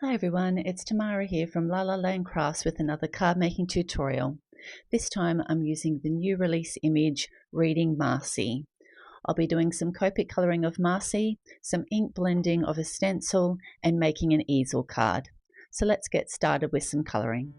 Hi everyone, it's Tamara here from lalalandcrafts with another card making tutorial. This time I'm using the new release image Reading Marci. I'll be doing some Copic colouring of Marci, some ink blending of a stencil and making an easel card. So let's get started with some colouring.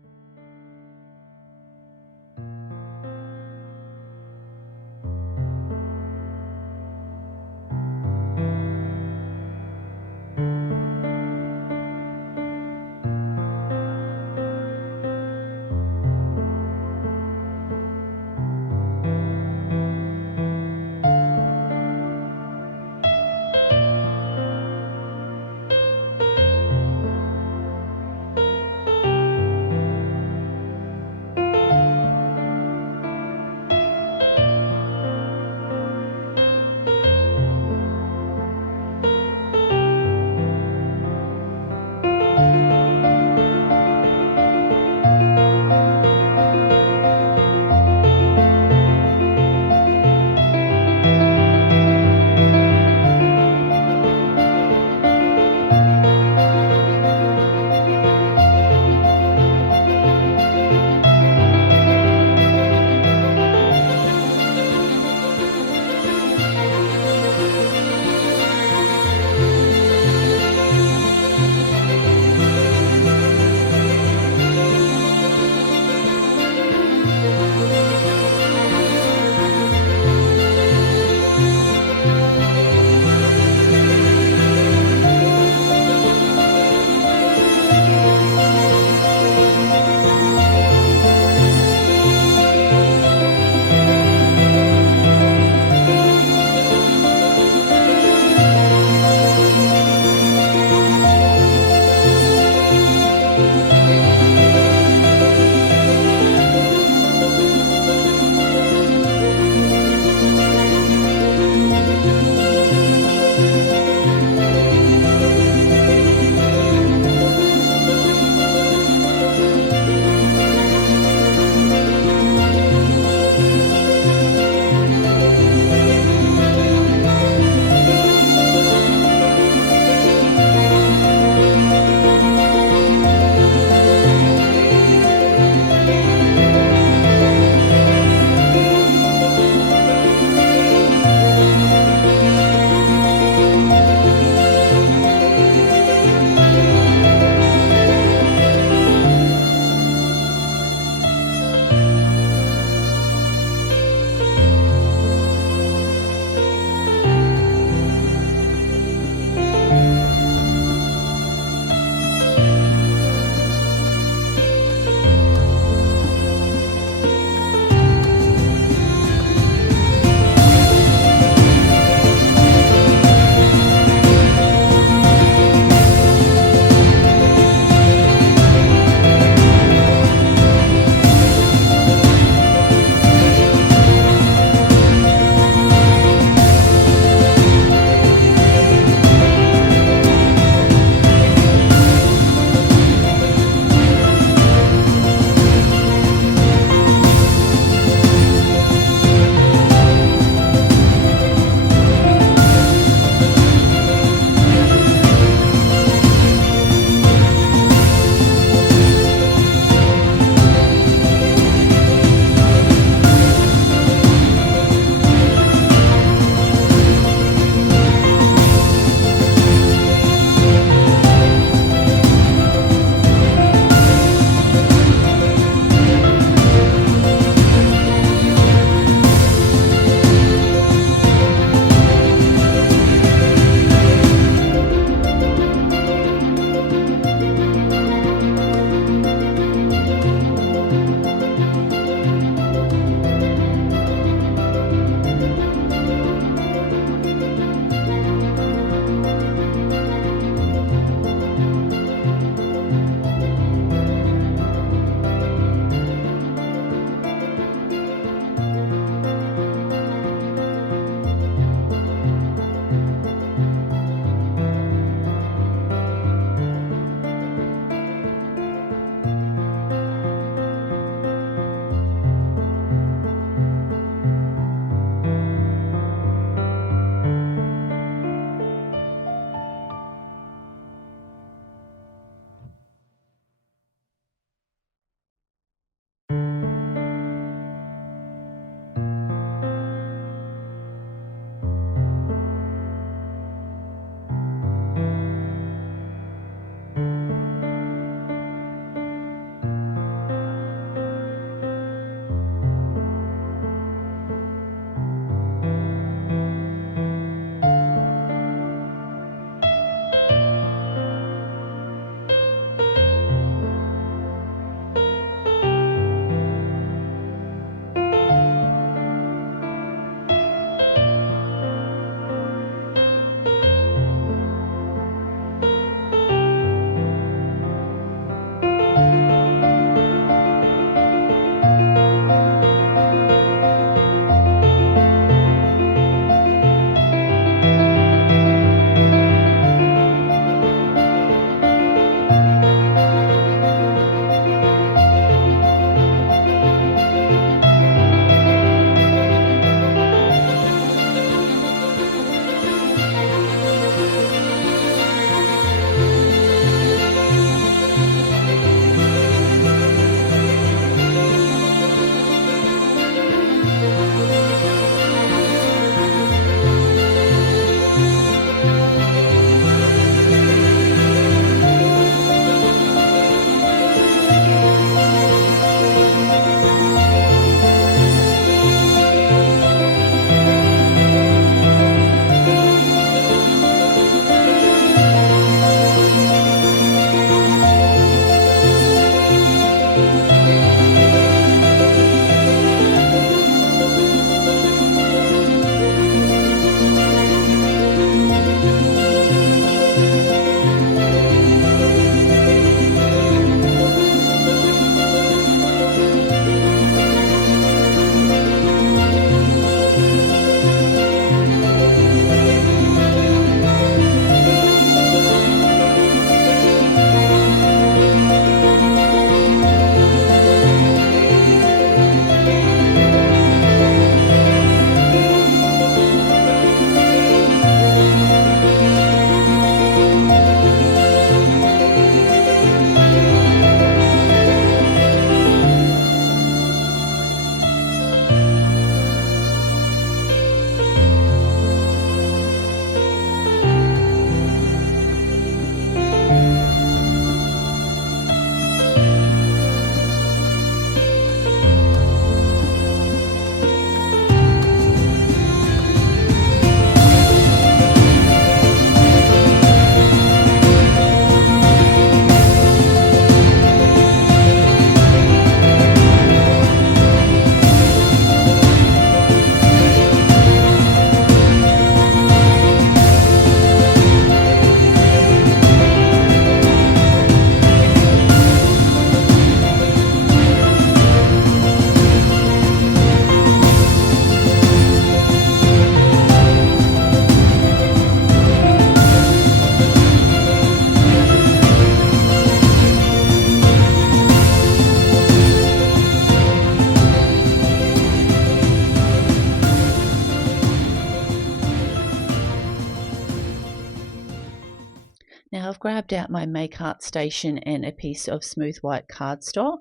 grabbed out my Make Art Station and a piece of smooth white cardstock,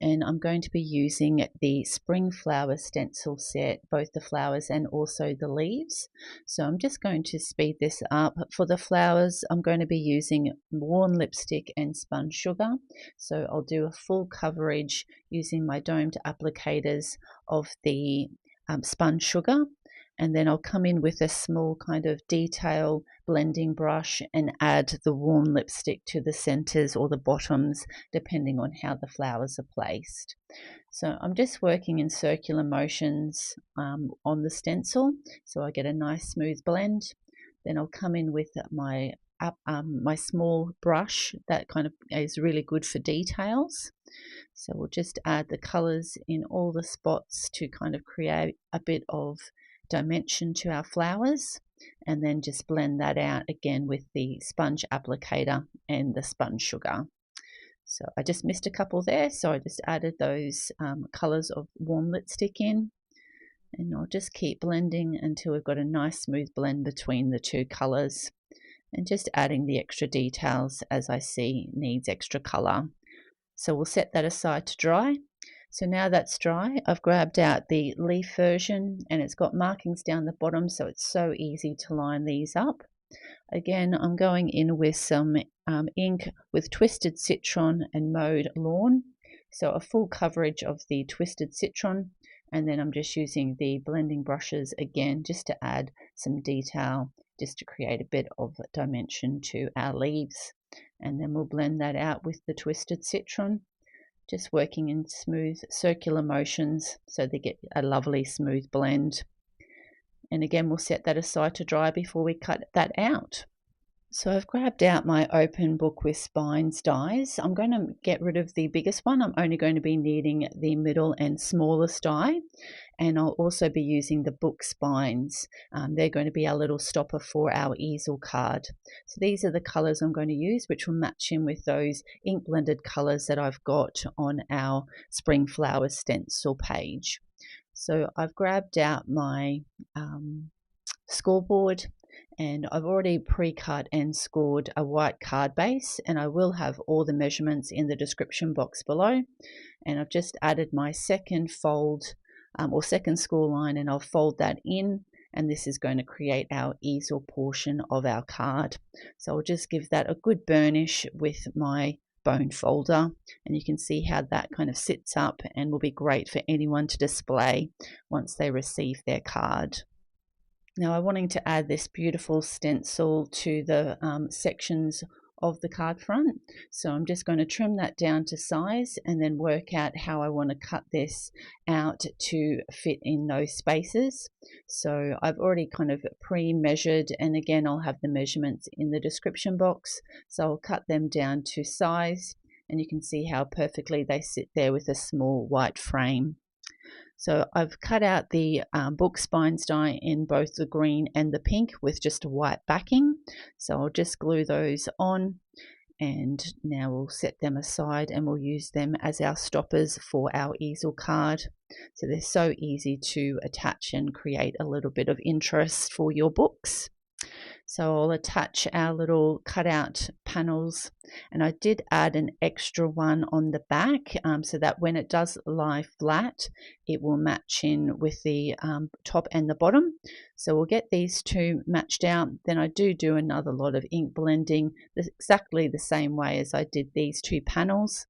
and I'm going to be using the Spring Flowers Stencil set, both the flowers and also the leaves. So I'm just going to speed this up. For the flowers, I'm going to be using worn lipstick and spun sugar. So I'll do a full coverage using my domed applicators of the spun sugar. And then I'll come in with a small kind of detail blending brush and add the warm lipstick to the centers or the bottoms, depending on how the flowers are placed. So I'm just working in circular motions on the stencil, so I get a nice smooth blend. Then I'll come in with my small brush that kind of is really good for details. So we'll just add the colors in all the spots to kind of create a bit of dimension to our flowers, and then just blend that out again with the sponge applicator and the spun sugar. So I just missed a couple there, so I just added those colors of warm lipstick in, and I'll just keep blending until we've got a nice smooth blend between the two colors, and just adding the extra details as I see needs extra color. So we'll set that aside to dry. So now that's dry, I've grabbed out the leaf version, and it's got markings down the bottom, so it's so easy to line these up. Again, I'm going in with some ink with Twisted Citron and Mowed Lawn. So a full coverage of the Twisted Citron, and then I'm just using the blending brushes again just to add some detail, just to create a bit of dimension to our leaves. And then we'll blend that out with the Twisted Citron, just working in smooth circular motions so they get a lovely smooth blend. And again, we'll set that aside to dry before we cut that out. So I've grabbed out my open book with spines dies. I'm going to get rid of the biggest one. I'm only going to be needing the middle and smallest die, and I'll also be using the book spines. They're going to be our little stopper for our easel card. So these are the colors I'm going to use, which will match in with those ink blended colors that I've got on our Spring Flowers Stencil page. So I've grabbed out my scoreboard, and I've already pre-cut and scored a white card base, and I will have all the measurements in the description box below. And I've just added my second fold or second score line, and I'll fold that in, and this is going to create our easel portion of our card. So I'll just give that a good burnish with my bone folder, and you can see how that kind of sits up and will be great for anyone to display once they receive their card. Now I'm wanting to add this beautiful stencil to the sections of the card front, so I'm just going to trim that down to size and then work out how I want to cut this out to fit in those spaces. So I've already kind of pre-measured, and again I'll have the measurements in the description box, so I'll cut them down to size, and you can see how perfectly they sit there with a small white frame. So I've cut out the book spines die in both the green and the pink with just a white backing. So I'll just glue those on, and now we'll set them aside and we'll use them as our stoppers for our easel card. So they're so easy to attach and create a little bit of interest for your books. So I'll attach our little cutout panels, and I did add an extra one on the back so that when it does lie flat it will match in with the top and the bottom. So we'll get these two matched out. Then I do another lot of ink blending exactly the same way as I did these two panels,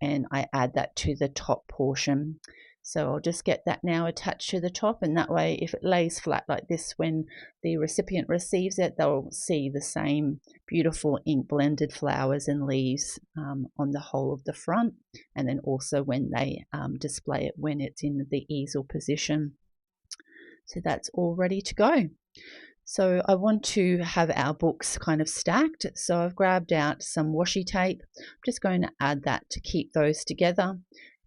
and I add that to the top portion. So I'll just get that now attached to the top, and that way if it lays flat like this, when the recipient receives it, they'll see the same beautiful ink blended flowers and leaves on the whole of the front, and then also when they display it when it's in the easel position. So that's all ready to go. So I want to have our books kind of stacked, so I've grabbed out some washi tape. I'm just going to add that to keep those together.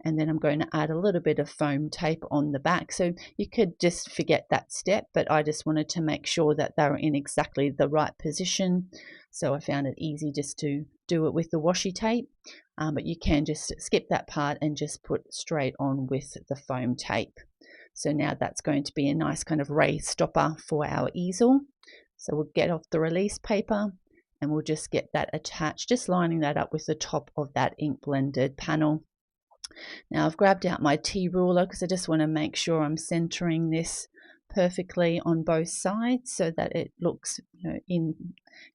And then I'm going to add a little bit of foam tape on the back. So you could just forget that step, but I just wanted to make sure that they were in exactly the right position. So I found it easy just to do it with the washi tape, but you can just skip that part and just put straight on with the foam tape. So now that's going to be a nice kind of ray stopper for our easel. So we'll get off the release paper and we'll just get that attached, just lining that up with the top of that ink blended panel. Now I've grabbed out my T-ruler because I just want to make sure I'm centering this perfectly on both sides so that it looks, in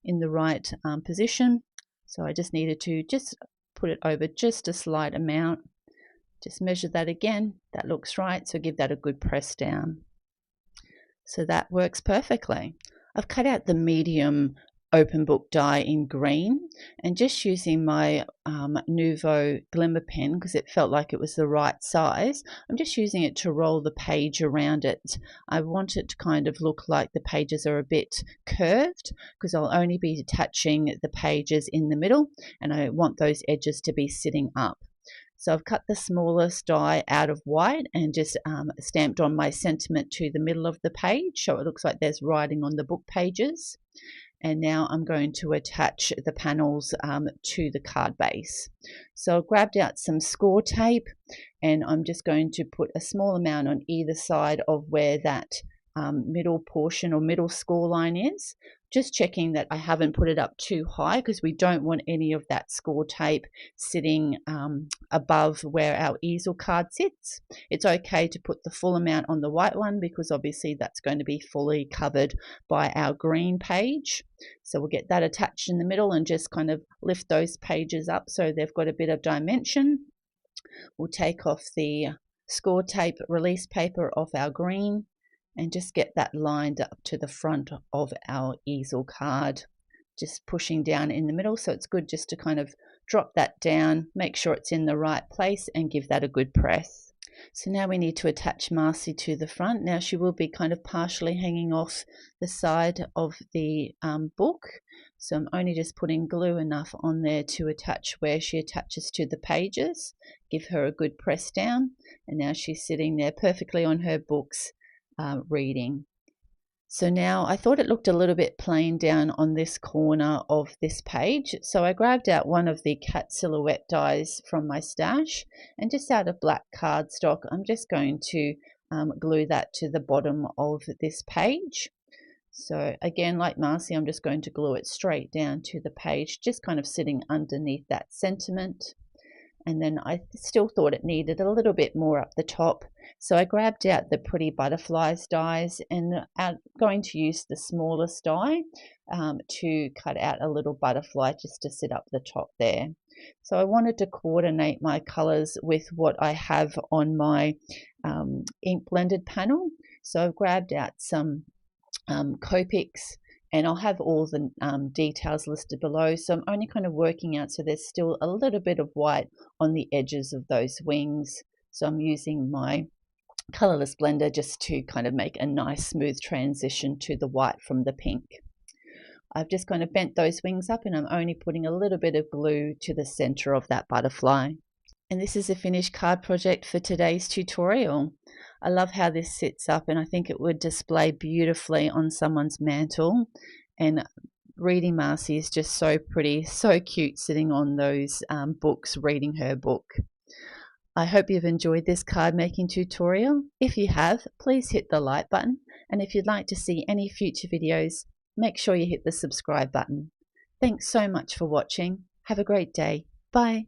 the right position. So I just needed to just put it over just a slight amount. Just measure that again. That looks right, so give that a good press down. So that works perfectly. I've cut out the medium open book die in green, and just using my Nuvo glimmer pen because it felt like it was the right size, I'm just using it to roll the page around it. I want it to kind of look like the pages are a bit curved because I'll only be attaching the pages in the middle, and I want those edges to be sitting up. So I've cut the smallest die out of white and just stamped on my sentiment to the middle of the page so it looks like there's writing on the book pages. And now I'm going to attach the panels to the card base. So I grabbed out some score tape, and I'm just going to put a small amount on either side of where that middle portion or middle score line is. Just checking that I haven't put it up too high because we don't want any of that score tape sitting above where our easel card sits. It's okay to put the full amount on the white one because obviously that's going to be fully covered by our green page. So we'll get that attached in the middle and just kind of lift those pages up so they've got a bit of dimension. We'll take off the score tape release paper off our green and just get that lined up to the front of our easel card, just pushing down in the middle. So it's good just to kind of drop that down, make sure it's in the right place and give that a good press. So now we need to attach Marci to the front. Now she will be kind of partially hanging off the side of the book. So I'm only just putting glue enough on there to attach where she attaches to the pages. Give her a good press down. And now she's sitting there perfectly on her books reading. So now I thought it looked a little bit plain down on this corner of this page, so I grabbed out one of the cat silhouette dies from my stash, and just out of black cardstock I'm just going to glue that to the bottom of this page. So again, like Marci, I'm just going to glue it straight down to the page, just kind of sitting underneath that sentiment. And then I still thought it needed a little bit more up the top, so I grabbed out the Pretty Butterflies dies, and I'm going to use the smallest die to cut out a little butterfly just to sit up the top there. So I wanted to coordinate my colors with what I have on my ink blended panel, so I've grabbed out some Copics, and I'll have all the details listed below. So I'm only kind of working out so there's still a little bit of white on the edges of those wings. So I'm using my colorless blender just to kind of make a nice smooth transition to the white from the pink. I've just kind of bent those wings up, and I'm only putting a little bit of glue to the center of that butterfly. And this is a finished card project for today's tutorial. I love how this sits up, and I think it would display beautifully on someone's mantle. And Reading Marci is just so pretty, so cute sitting on those books, reading her book. I hope you've enjoyed this card making tutorial. If you have, please hit the like button. And if you'd like to see any future videos, make sure you hit the subscribe button. Thanks so much for watching. Have a great day. Bye.